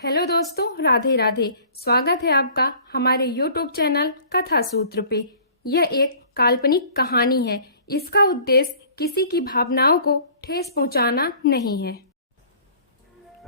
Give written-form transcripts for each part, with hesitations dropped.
Hello दोस्तों, राधे राधे। स्वागत है आपका हमारे YouTube चैनल कथा सूत्र पे। यह एक काल्पनिक कहानी है। इसका उद्देश्य किसी की भावनाओं को ठेस पहुंचाना नहीं है।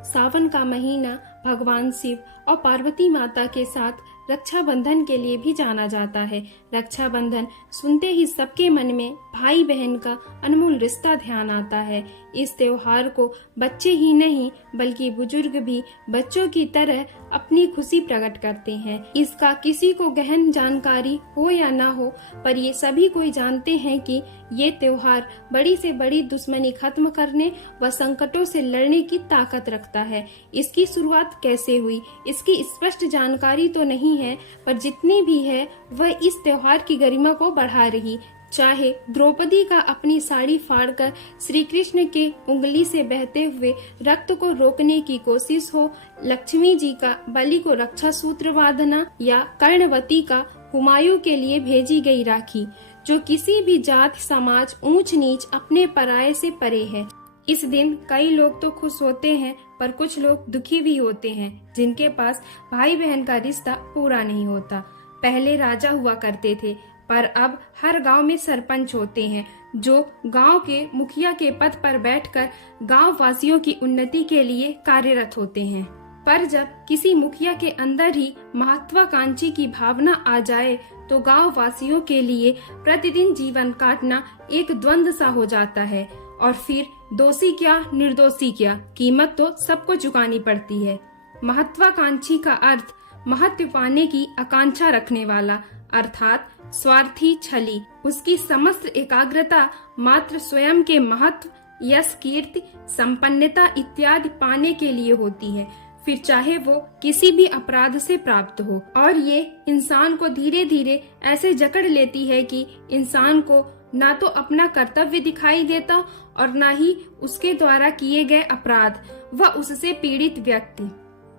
सावन का महीना भगवान शिव और पार्वती माता के साथ रक्षाबंधन के लिए भी जाना जाता है। रक्षाबंधन सुनते ही सबके मन में भाई बहन का अनमोल रिश्ता ध्यान आता है। इस त्योहार को बच्चे ही नहीं बल्कि बुजुर्ग भी बच्चों की तरह अपनी खुशी प्रकट करते हैं। इसका किसी को गहन जानकारी हो या ना हो, पर ये सभी कोई जानते हैं कि ये त्योहार बड़ी से बड़ी दुश्मनी खत्म करने व संकटों से लड़ने की ताकत रखता है। इसकी शुरुआत कैसे हुई, इसकी स्पष्ट जानकारी तो नहीं है, पर जितनी भी है वह इस त्योहार की गरिमा को बढ़ा रही। चाहे द्रौपदी का अपनी साड़ी फाड़कर श्री कृष्ण के उंगली से बहते हुए रक्त को रोकने की कोशिश हो, लक्ष्मी जी का बलि को रक्षा सूत्र बांधना, या कर्णवती का हुमायूं के लिए भेजी गई राखी, जो किसी भी जात समाज ऊंच नीच अपने पराये से परे है। इस दिन कई लोग तो खुश होते हैं, पर कुछ लोग दुखी भी होते हैं, जिनके पास भाई बहन का रिश्ता पूरा नहीं होता। पहले राजा हुआ करते थे, पर अब हर गांव में सरपंच होते हैं, जो गांव के मुखिया के पद पर बैठकर गांव वासियों की उन्नति के लिए कार्यरत होते हैं। पर जब किसी मुखिया के अंदर ही महत्वाकांक्षी की भावना आ जाए, तो गांव वासियों के लिए प्रतिदिन जीवन काटना एक द्वंद्व सा हो जाता है। और फिर दोषी क्या निर्दोषी क्या, कीमत तो सबको चुकानी पड़ती है। महत्वाकांक्षी का अर्थ महत्व पाने की आकांक्षा रखने वाला, अर्थात स्वार्थी छली। उसकी समस्त एकाग्रता मात्र स्वयं के महत्व, यश, कीर्ति, संपन्नता इत्यादि पाने के लिए होती है, फिर चाहे वो किसी भी अपराध से प्राप्त हो। और ये इंसान को धीरे धीरे ऐसे जकड़ लेती है कि इंसान को ना तो अपना कर्तव्य दिखाई देता और ना ही उसके द्वारा किए गए अपराध व उससे पीड़ित व्यक्ति।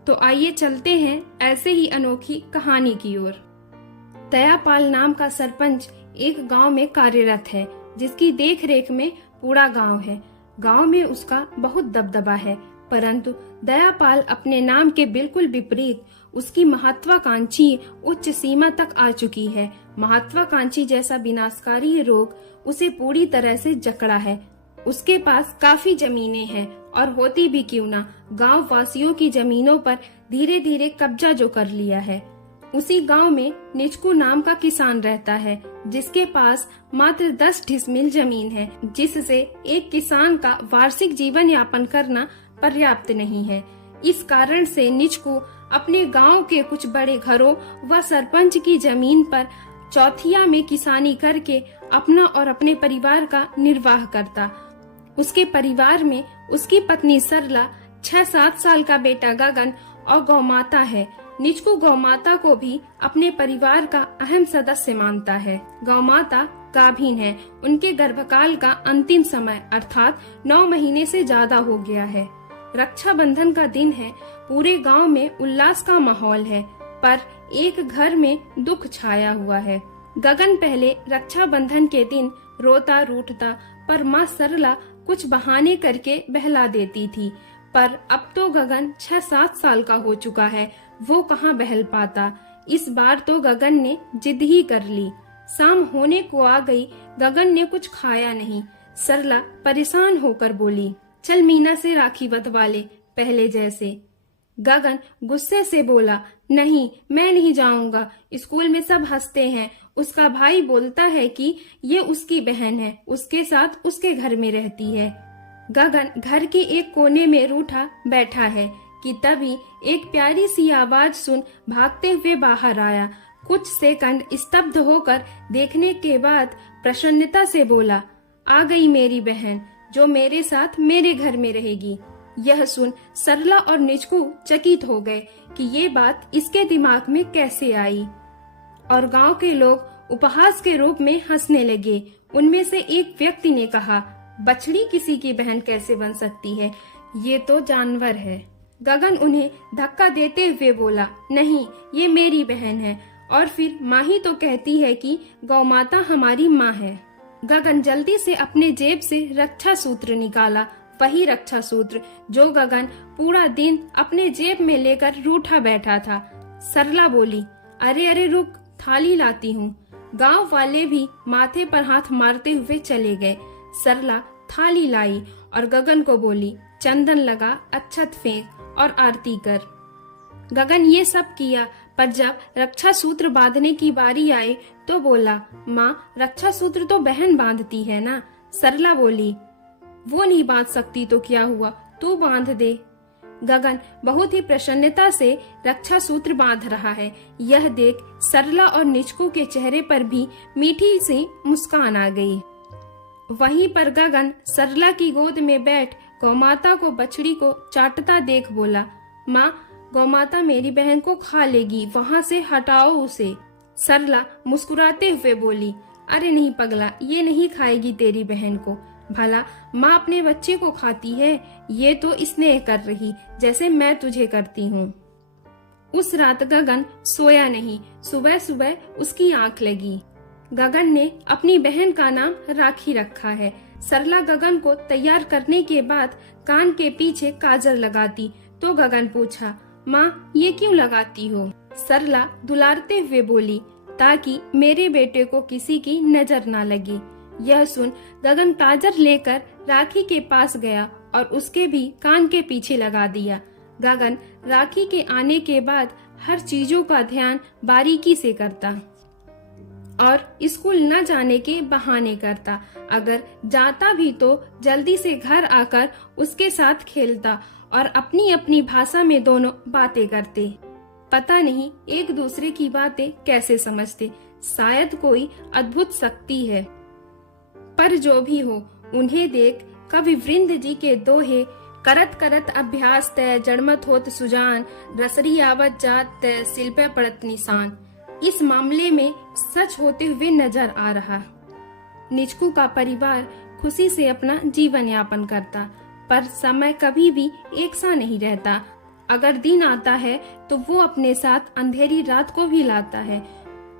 तो आइए चलते हैं ऐसे ही अनोखी कहानी की ओर। दयापाल नाम का सरपंच एक गांव में कार्यरत है, जिसकी देखरेख में पूरा गांव है। गांव में उसका बहुत दबदबा है, परंतु दयापाल अपने नाम के बिल्कुल विपरीत उसकी महत्वाकांक्षी उच्च सीमा तक आ चुकी है। महत्वाकांक्षी जैसा विनाशकारी रोग उसे पूरी तरह से जकड़ा है। उसके पास काफी जमीनें हैं, और होती भी क्यों ना, गांव वासियों की जमीनों पर धीरे धीरे कब्जा जो कर लिया है। उसी गांव में निचकू नाम का किसान रहता है, जिसके पास मात्र 10 डिसमिल जमीन है, जिससे एक किसान का वार्षिक जीवन यापन करना पर्याप्त नहीं है। इस कारण से निचकू अपने गांव के कुछ बड़े घरों व सरपंच की जमीन पर चौथिया में किसानी करके अपना और अपने परिवार का निर्वाह करता। उसके परिवार में उसकी पत्नी सरला, 6-7 साल का बेटा गगन और गौमाता है। निचकू गौमाता को भी अपने परिवार का अहम सदस्य मानता है। गौमाता गाभीन है। उनके गर्भकाल का अंतिम समय अर्थात 9 महीने से ज्यादा हो गया है। रक्षाबंधन का दिन है। पूरे गांव में उल्लास का माहौल है, पर एक घर में दुख छाया हुआ है। गगन पहले रक्षाबंधन के दिन रोता रूठता, पर माँ सरला कुछ बहाने करके बहला देती थी। पर अब तो गगन 6-7 साल का हो चुका है, वो कहाँ बहल पाता। इस बार तो गगन ने जिद ही कर ली। शाम होने को आ गई, गगन ने कुछ खाया नहीं। सरला परेशान होकर बोली, चल मीना से राखी बंधवा ले पहले जैसे। गगन गुस्से से बोला, नहीं, मैं नहीं जाऊंगा। स्कूल में सब हंसते हैं। उसका भाई बोलता है कि ये उसकी बहन है, उसके साथ उसके घर में रहती है। गगन घर के एक कोने में रूठा बैठा है कि तभी एक प्यारी सी आवाज सुन भागते हुए बाहर आया। कुछ सेकंड स्तब्ध होकर देखने के बाद प्रसन्नता से बोला, आ गई मेरी बहन, जो मेरे साथ मेरे घर में रहेगी। यह सुन सरला और निचकू चकित हो गए कि ये बात इसके दिमाग में कैसे आई, और गांव के लोग उपहास के रूप में हंसने लगे। उनमें से एक व्यक्ति ने कहा, बछड़ी किसी की बहन कैसे बन सकती है, ये तो जानवर है। गगन उन्हें धक्का देते हुए बोला, नहीं, ये मेरी बहन है, और फिर माँ ही तो कहती है कि गौमाता हमारी माँ है। गगन जल्दी से अपने जेब से रक्षा सूत्र निकाला, वही रक्षा सूत्र जो गगन पूरा दिन अपने जेब में लेकर रूठा बैठा था। सरला बोली, अरे अरे रुक, थाली लाती हूँ। गांव वाले भी माथे पर हाथ मारते हुए चले गए। सरला थाली लाई और गगन को बोली, चंदन लगा, अक्षत फेंक और आरती कर। गगन ये सब किया, पर जब रक्षा सूत्र बांधने की बारी आई तो बोला, माँ रक्षा सूत्र तो बहन बांधती है ना। सरला बोली, वो नहीं बांध सकती तो क्या हुआ, तू बांध दे। गगन बहुत ही प्रसन्नता से रक्षा सूत्र बांध रहा है। यह देख सरला और निचकू के चेहरे पर भी मीठी सी मुस्कान आ गई। वहीं पर गगन सरला की गोद में बैठ गौमाता को बछड़ी को चाटता देख बोला, माँ गौमाता मेरी बहन को खा लेगी, वहाँ से हटाओ उसे। सरला मुस्कुराते हुए बोली, अरे नहीं पगला, ये नहीं खाएगी तेरी बहन को। भला माँ अपने बच्चे को खाती है, ये तो स्नेह कर रही जैसे मैं तुझे करती हूँ। उस रात गगन सोया नहीं। सुबह सुबह उसकी आंख लगी। गगन ने अपनी बहन का नाम राखी रखा है। सरला गगन को तैयार करने के बाद कान के पीछे काजल लगाती तो गगन पूछा, माँ ये क्यों लगाती हो? सरला दुलारते हुए बोली, ताकि मेरे बेटे को किसी की नजर ना लगे। यह सुन गगन काजल लेकर राखी के पास गया और उसके भी कान के पीछे लगा दिया। गगन राखी के आने के बाद हर चीजों का ध्यान बारीकी से करता और स्कूल न जाने के बहाने करता। अगर जाता भी तो जल्दी से घर आकर उसके साथ खेलता और अपनी अपनी भाषा में दोनों बातें करते। पता नहीं एक दूसरे की बातें कैसे समझते, शायद कोई अद्भुत शक्ति है। पर जो भी हो, उन्हें देख कवि वृंद जी के दोहे, करत करत अभ्यास तय जड़मत होत सुजान, रसरी आवत जात तय सिल पे पड़त निशान, इस मामले में सच होते हुए नजर आ रहा। निचकू का परिवार खुशी से अपना जीवन यापन करता, पर समय कभी भी एक सा नहीं रहता। अगर दिन आता है तो वो अपने साथ अंधेरी रात को भी लाता है।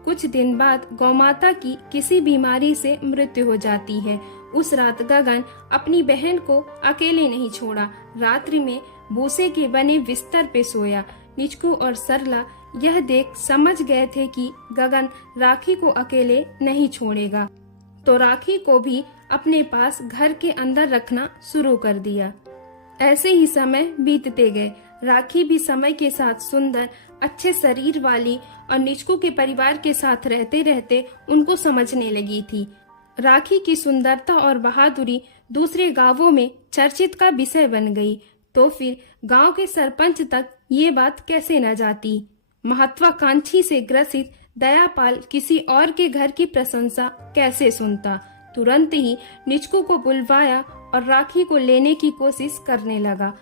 कुछ दिन बाद गौमाता की किसी बीमारी से मृत्यु हो जाती है। उस रात गगन अपनी बहन को अकेले नहीं छोड़ा। रात्रि में भूसे के बने बिस्तर पे सोया। निचकू और सरला यह देख समझ गए थे कि गगन राखी को अकेले नहीं छोड़ेगा, तो राखी को भी अपने पास घर के अंदर रखना शुरू कर दिया। ऐसे ही समय बीतते गए। राखी भी समय के साथ सुंदर, अच्छे शरीर वाली और निचकू के परिवार के साथ रहते रहते उनको समझने लगी थी। राखी की सुंदरता और बहादुरी दूसरे गांवों में चर्चित का विषय बन गई, तो फिर गांव के सरपंच तक ये बात कैसे न जाती। महत्वाकांक्षी से ग्रसित दयापाल किसी और के घर की प्रशंसा कैसे सुनता। तुरंत ही निचकू को बुलवाया और राखी को लेने की कोशिश करने लगा।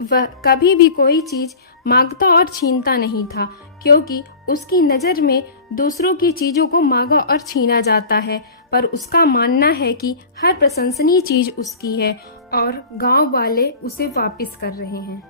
वह कभी भी कोई चीज मांगता और छीनता नहीं था, क्योंकि उसकी नजर में दूसरों की चीजों को मांगा और छीना जाता है, पर उसका मानना है कि हर प्रशंसनीय चीज उसकी है और गांव वाले उसे वापस कर रहे हैं।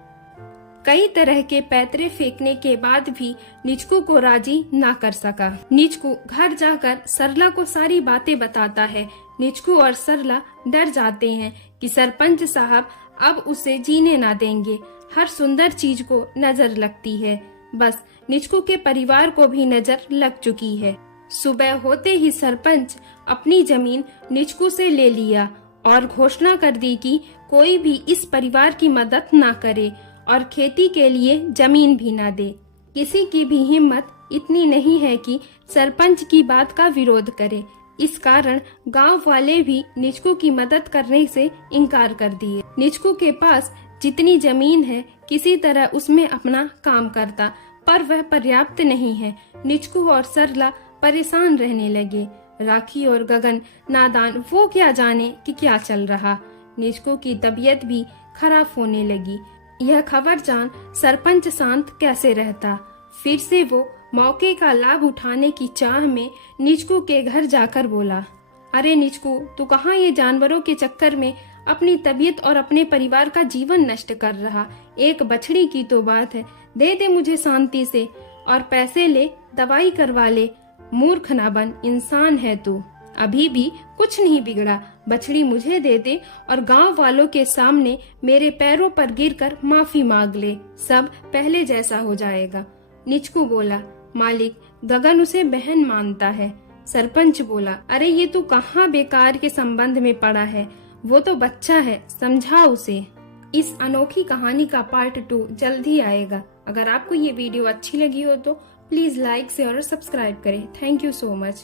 कई तरह के पैतरे फेंकने के बाद भी निचकू को राजी ना कर सका। निचकू घर जाकर सरला को सारी बातें बताता है। निचकू और सरला डर जाते हैं कि सरपंच साहब अब उसे जीने ना देंगे। हर सुंदर चीज को नजर लगती है। बस निचकू के परिवार को भी नजर लग चुकी है। सुबह होते ही सरपंच अपनी जमीन निचकू से ले लिया और घोषणा कर दी कि कोई भी इस परिवार की मदद ना करे और खेती के लिए जमीन भी ना दे। किसी की भी हिम्मत इतनी नहीं है कि सरपंच की बात का विरोध करे। इस कारण गांव वाले भी निचकू की मदद करने से इनकार कर दिए। निचकू के पास जितनी जमीन है किसी तरह उसमें अपना काम करता, पर वह पर्याप्त नहीं है। निचकू और सरला परेशान रहने लगे। राखी और गगन नादान, वो क्या जाने कि क्या चल रहा। निचकू की तबीयत भी खराब होने लगी। यह खबर जान सरपंच शांत कैसे रहता। फिर से वो मौके का लाभ उठाने की चाह में निचकू के घर जाकर बोला, अरे निचकू, तू कहाँ ये जानवरों के चक्कर में अपनी तबीयत और अपने परिवार का जीवन नष्ट कर रहा। एक बछड़ी की तो बात है, दे दे मुझे शांति से और पैसे ले, दवाई करवा ले। मूर्ख ना बन, इंसान है तू। अभी भी कुछ नहीं बिगड़ा, बछड़ी मुझे दे दे और गांव वालों के सामने मेरे पैरों पर गिरकर माफी मांग ले, सब पहले जैसा हो जाएगा। निचकू बोला, मालिक, गगन उसे बहन मानता है। सरपंच बोला, अरे ये तू कहाँ बेकार के संबंध में पड़ा है, वो तो बच्चा है, समझा उसे। इस अनोखी कहानी का पार्ट 2 जल्द ही आएगा। अगर आपको ये वीडियो अच्छी लगी हो तो प्लीज लाइक, शेयर और सब्सक्राइब करें। Thank you so much.